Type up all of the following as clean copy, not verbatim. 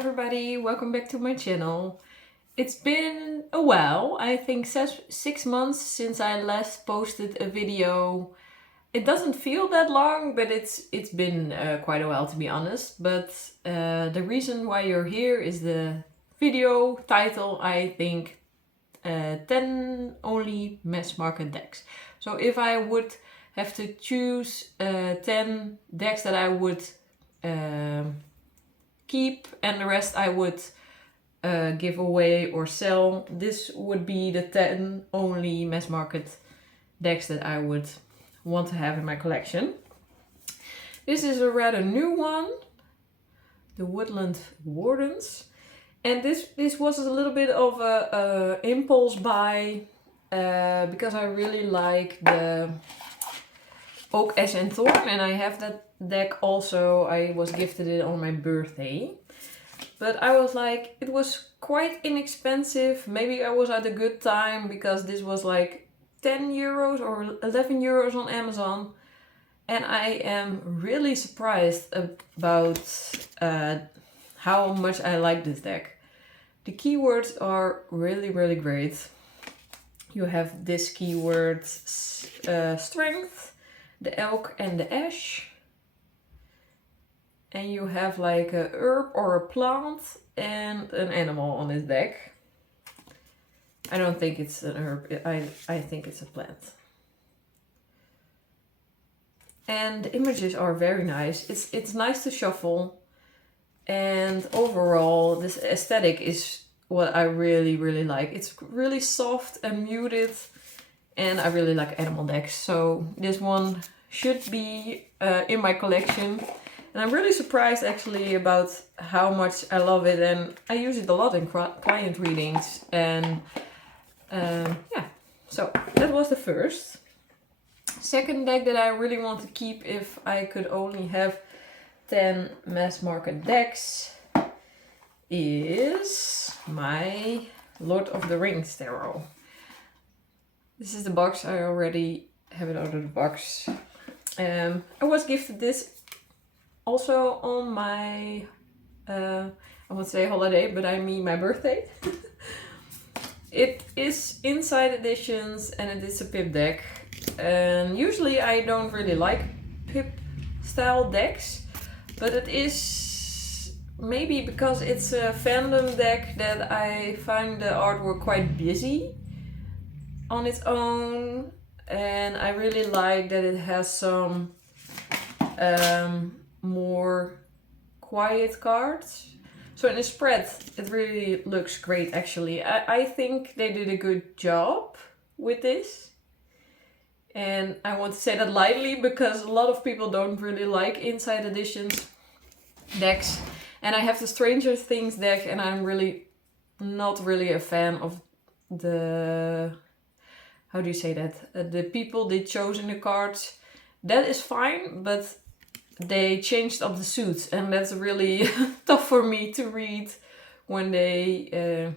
everybody, welcome back to my channel. It's been a while, I think 6 months since I last posted a video. It doesn't feel that long, but it's been quite a while, to be honest. But the reason why you're here is the video title, I think, 10 only mass market decks. So if I would have to choose 10 decks that I would keep and the rest I would give away or sell, this would be the 10 only mass market decks that I would want to have in my collection. This is a rather new one, the Woodland Wardens, and this was a little bit of a impulse buy because I really like the Oak, Ash and Thorn, and I have that deck also. I was gifted it on my birthday, but I was like, it was quite inexpensive. Maybe I was at a good time because this was like 10 euros or 11 euros on Amazon, and I am really surprised about how much I like this deck. The keywords are really great. You have this keyword strength, the elk and the ash, and you have like a herb or a plant and an animal on this deck. I don't think it's an herb, I think it's a plant. And the images are very nice. It's nice to shuffle, and overall this aesthetic is what I really like. It's really soft and muted, and I really like animal decks, so this one should be in my collection. And I'm really surprised actually about how much I love it, and I use it a lot in client readings. And yeah, so that was the first. Second deck that I really want to keep if I could only have 10 mass market decks is my Lord of the Rings Tarot. This is the box. I already have it out of the box. I was gifted this also on my, I won't say holiday, but I mean my birthday. It is inside editions and it is a pip deck. And usually I don't really like pip style decks, but it is maybe because it's a fandom deck that I find the artwork quite busy on its own, and I really like that it has some more quiet cards. So in the spread it really looks great actually. I think they did a good job with this, and I want to say that lightly because a lot of people don't really like inside editions decks, and I have the Stranger Things deck, and I'm really not really a fan of the, how do you say that? The people they chose in the cards. That is fine, but they changed up the suits, and that's really tough for me to read when they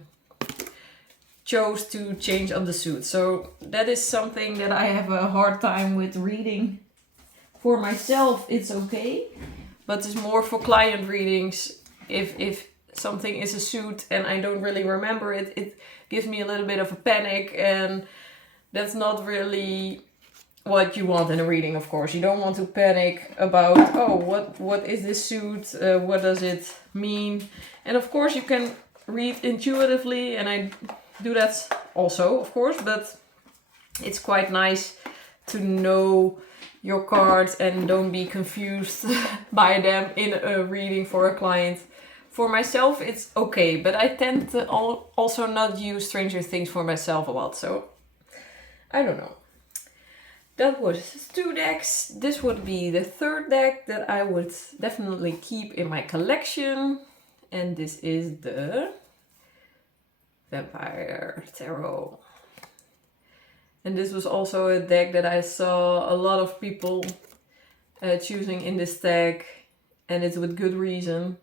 chose to change up the suits. So that is something that I have a hard time with reading. For myself, it's okay, but it's more for client readings. If something is a suit and I don't really remember it, it gives me a little bit of a panic, and that's not really what you want in a reading, of course. You don't want to panic about, oh, what is this suit? What does it mean? And of course you can read intuitively, and I do that also, of course, but it's quite nice to know your cards and don't be confused by them in a reading for a client. For myself, it's okay, but I tend to also not use Stranger Things for myself a lot, so I don't know. That was 2 decks. This would be the third deck that I would definitely keep in my collection, and this is the Vampire Tarot. And this was also a deck that I saw a lot of people choosing in this deck, and it's with good reason.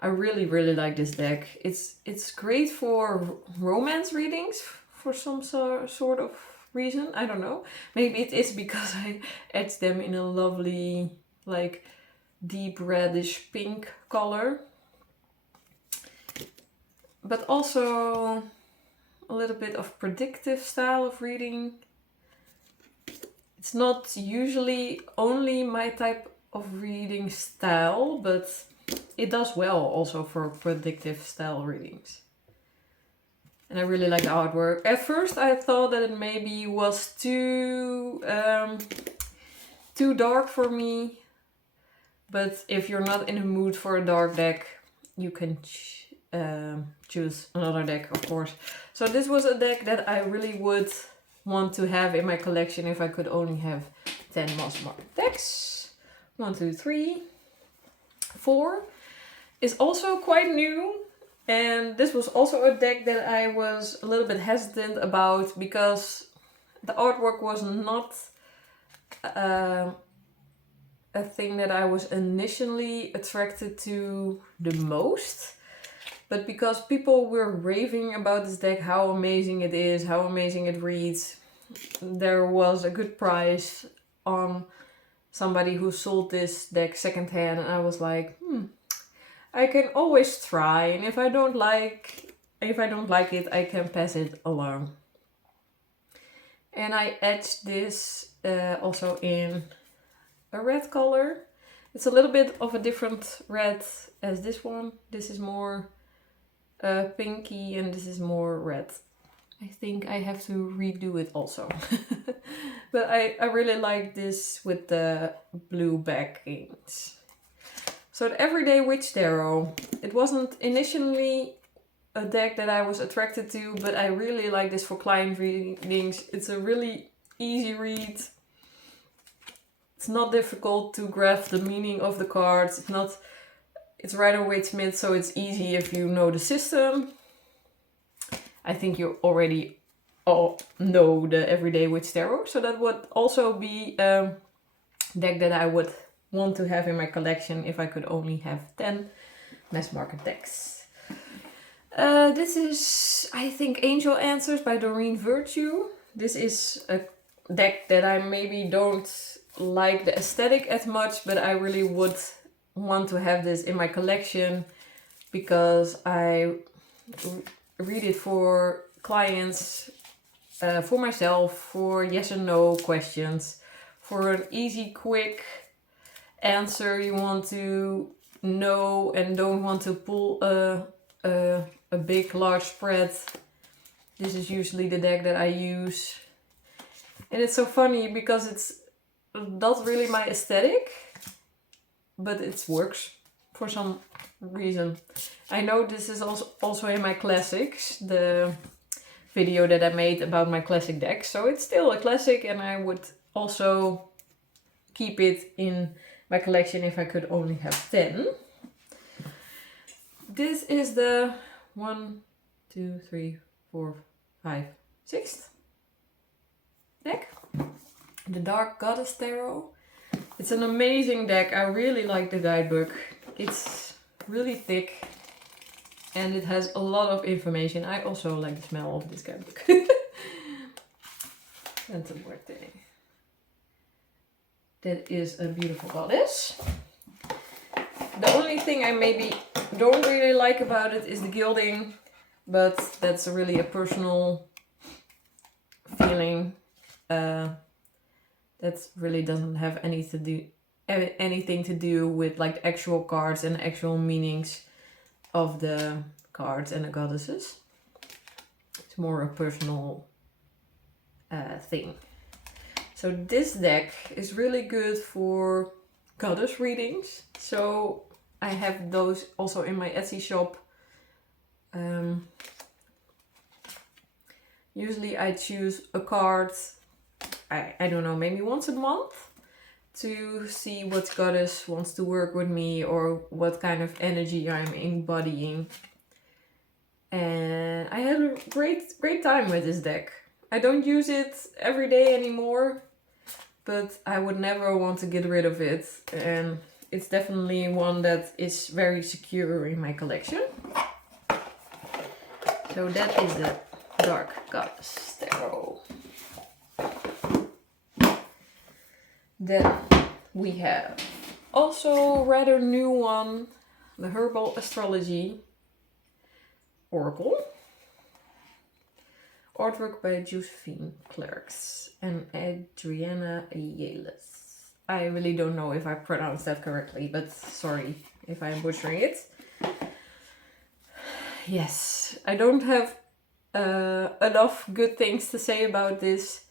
I really like this deck. It's great for romance readings for some sort of reason. I don't know. Maybe it is because I etched them in a lovely, like, deep reddish pink color. but also a little bit of predictive style of reading. It's not usually only my type of reading style, but it does well also for predictive style readings. And I really like the artwork. At first I thought that it maybe was too dark for me. But if you're not in the mood for a dark deck, you can choose another deck, of course. So this was a deck that I really would want to have in my collection if I could only have 10 Mass Market decks. 1, 2, 3, 4 is also quite new. And this was also a deck that I was a little bit hesitant about because the artwork was not a thing that I was initially attracted to the most. But because people were raving about this deck, how amazing it is, how amazing it reads, there was a good price on somebody who sold this deck secondhand, and I was like, I can always try, and if I don't like it, I can pass it along. And I etched this also in a red color. It's a little bit of a different red as this one. This is more pinky and this is more red. I think I have to redo it also. But I really like this with the blue backings. So the Everyday Witch Tarot. It wasn't initially a deck that I was attracted to, but I really like this for client readings. It's a really easy read. It's not difficult to grasp the meaning of the cards. It's Rider-Waite-Smith, so it's easy if you know the system. I think you already all know the Everyday Witch Tarot, so that would also be a deck that I would want to have in my collection if I could only have 10 mass market decks. This is, I think, Angel Answers by Doreen Virtue. This is a deck that I maybe don't like the aesthetic as much, but I really would want to have this in my collection because I read it for clients, for myself, for yes and no questions, for an easy, quick answer you want to know and don't want to pull a big, large spread. This is usually the deck that I use. And it's so funny because it's not really my aesthetic, but it works for some reason. I know this is also in my classics, the video that I made about my classic decks. So it's still a classic and I would also keep it in my collection if I could only have 10. This is the 1, 2, 3, 4, 5, 6th deck. The Dark Goddess Tarot. It's an amazing deck. I really like the guidebook. It's really thick and it has a lot of information. I also like the smell of this guidebook. Santa Muerte. That is a beautiful goddess. The only thing I maybe don't really like about it is the gilding, but that's really a personal feeling. That really doesn't have anything to do with like the actual cards and the actual meanings of the cards and the goddesses. It's more a personal thing. So this deck is really good for goddess readings. So I have those also in my Etsy shop. Usually I choose a card, I don't know, maybe once a month to see what goddess wants to work with me or what kind of energy I'm embodying. And I had a great time with this deck. I don't use it every day anymore, but I would never want to get rid of it. And it's definitely one that is very secure in my collection. So that is the Dark Goddess Tarot. Then we have also a rather new one, the Herbal Astrology. Oracle. Artwork by Josephine Clerks and Adriana Yeles. I really don't know if I pronounced that correctly, but sorry if I'm butchering it. Yes, I don't have enough good things to say about this.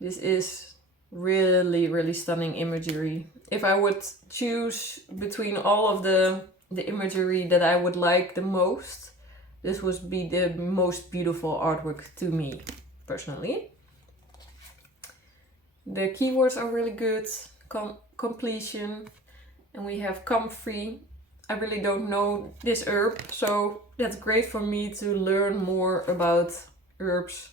This is really, really stunning imagery. If I would choose between all of the imagery that I would like the most, this would be the most beautiful artwork to me, personally. The keywords are really good. Completion. And we have comfrey. I really don't know this herb, so that's great for me to learn more about herbs.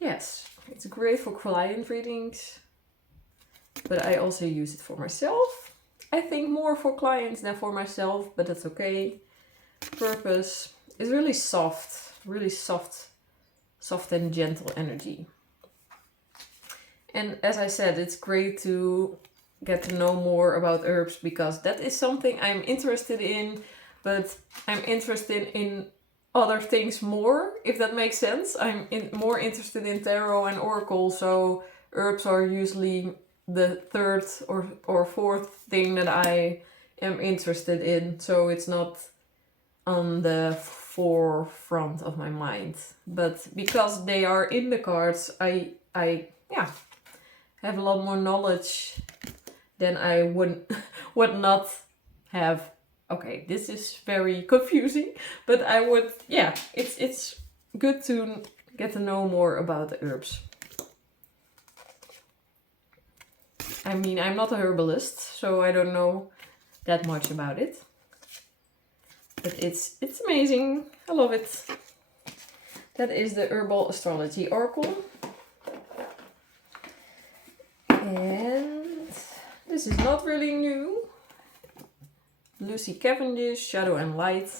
Yes, it's great for client readings, but I also use it for myself. I think more for clients than for myself, but that's okay. Purpose is really soft and gentle energy. And as I said, it's great to get to know more about herbs because that is something I'm interested in, but I'm interested in other things more, if that makes sense. I'm more interested in tarot and oracle, so herbs are usually the third or fourth thing that I am interested in, so it's not on the forefront of my mind. But because they are in the cards, I have a lot more knowledge than I would not have. Okay, this is very confusing, but I would, it's good to get to know more about the herbs. I mean, I'm not a herbalist, so I don't know that much about it. But it's amazing. I love it. That is the Herbal Astrology Oracle. And this is not really new. Lucy Cavendish, Shadow and Light.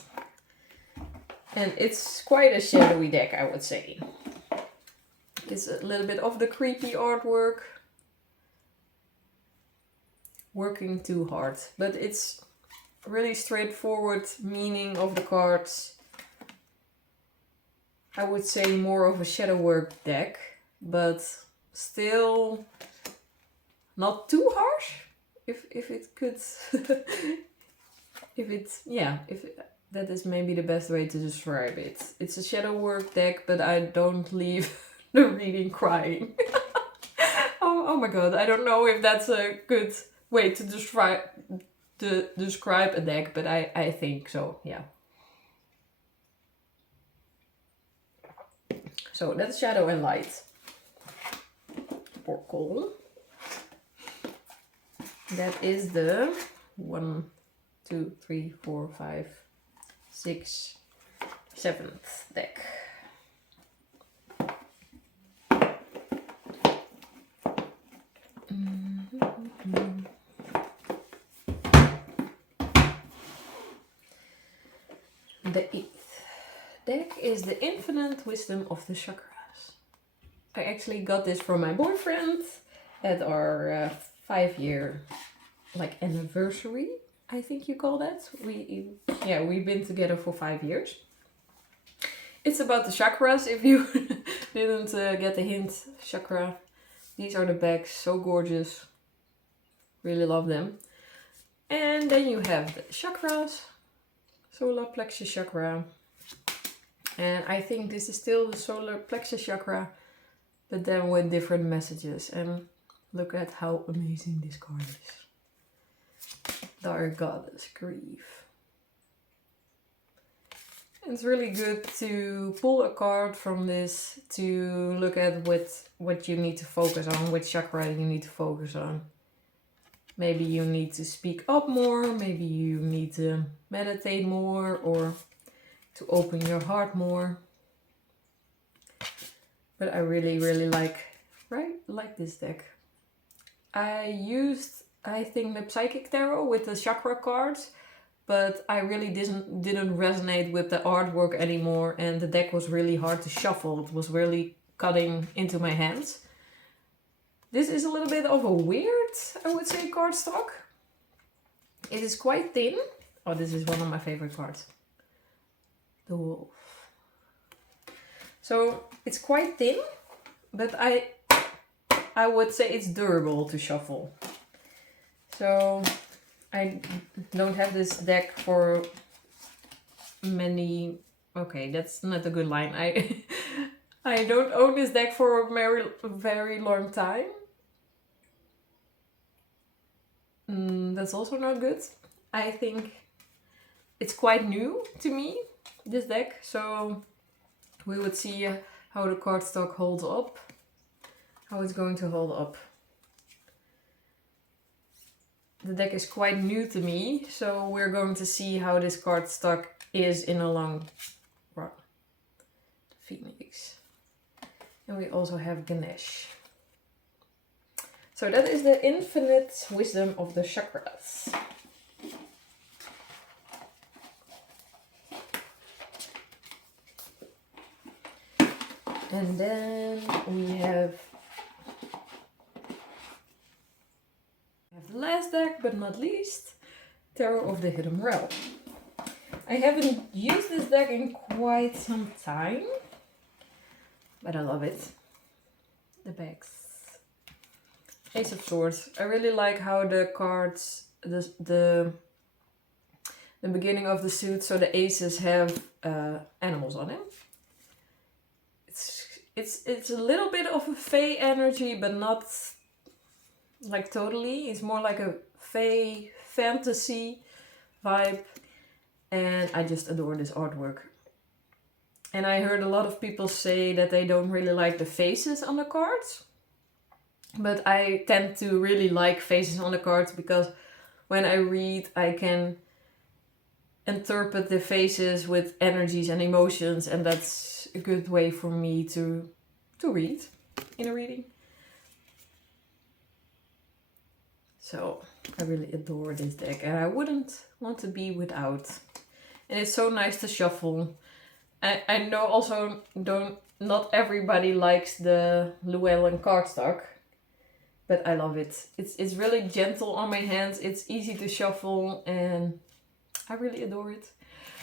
And it's quite a shadowy deck, I would say. It's a little bit of the creepy artwork. Working too hard, but it's really straightforward meaning of the cards. I would say more of a shadow work deck, but still not too harsh, if it could if that is maybe the best way to describe it. It's a shadow work deck, but I don't leave the reading crying. oh my god, I don't know if that's a good way to describe a deck, but I think so, yeah. So that's Shadow and Light Oracle. That is the 1, 2, 3, 4, 5, 6, 7th deck. The 8th deck is the Infinite Wisdom of the Chakras. I actually got this from my boyfriend at our 5-year anniversary, I think you call that. We've been together for 5 years. It's about the chakras, if you didn't get the hint. Chakra. These are the bags, so gorgeous. Really love them. And then you have the chakras. Solar plexus chakra. And I think this is still the solar plexus chakra, but then with different messages. And look at how amazing this card is. Dark Goddess Grief. It's really good to pull a card from this to look at what you need to focus on, which chakra you need to focus on. Maybe you need to speak up more, maybe you need to meditate more, or to open your heart more. But I really, really like this deck. I used, I think, the Psychic Tarot with the chakra cards, but I really didn't resonate with the artwork anymore, and the deck was really hard to shuffle. It was really cutting into my hands. This is a little bit of a weird, I would say, cardstock. It is quite thin. Oh, this is one of my favorite cards. The Wolf. So it's quite thin, but I would say it's durable to shuffle. So I don't have this deck for many... Okay, that's not a good line. I don't own this deck for a very long time. That's also not good. I think it's quite new to me, this deck. So we would see how the cardstock holds up. How it's going to hold up. The deck is quite new to me, so we're going to see how this cardstock is in a long run. Phoenix. And we also have Ganesh. So that is the infinite wisdom of the chakras. And then we have the last deck, but not least, Tarot of the Hidden Realm. I haven't used this deck in quite some time, but I love it. The backs. Ace of Swords. I really like how the cards, the beginning of the suit, so the aces have animals on it. It's a little bit of a fae energy, but not like totally. It's more like a fae fantasy vibe, and I just adore this artwork. And I heard a lot of people say that they don't really like the faces on the cards, but I tend to really like faces on the cards because when I read, I can interpret the faces with energies and emotions, and that's a good way for me to read in a reading. So I really adore this deck, and I wouldn't want to be without. And it's so nice to shuffle. I know also not everybody likes the Llewellyn cardstock, but I love it. It's really gentle on my hands. It's easy to shuffle, and I really adore it.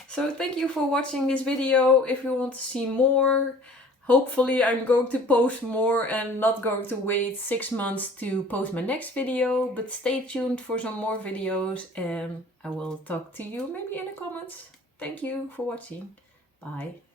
So thank you for watching this video. If you want to see more, hopefully I'm going to post more and not going to wait 6 months to post my next video. But stay tuned for some more videos, and I will talk to you maybe in the comments. Thank you for watching. Bye.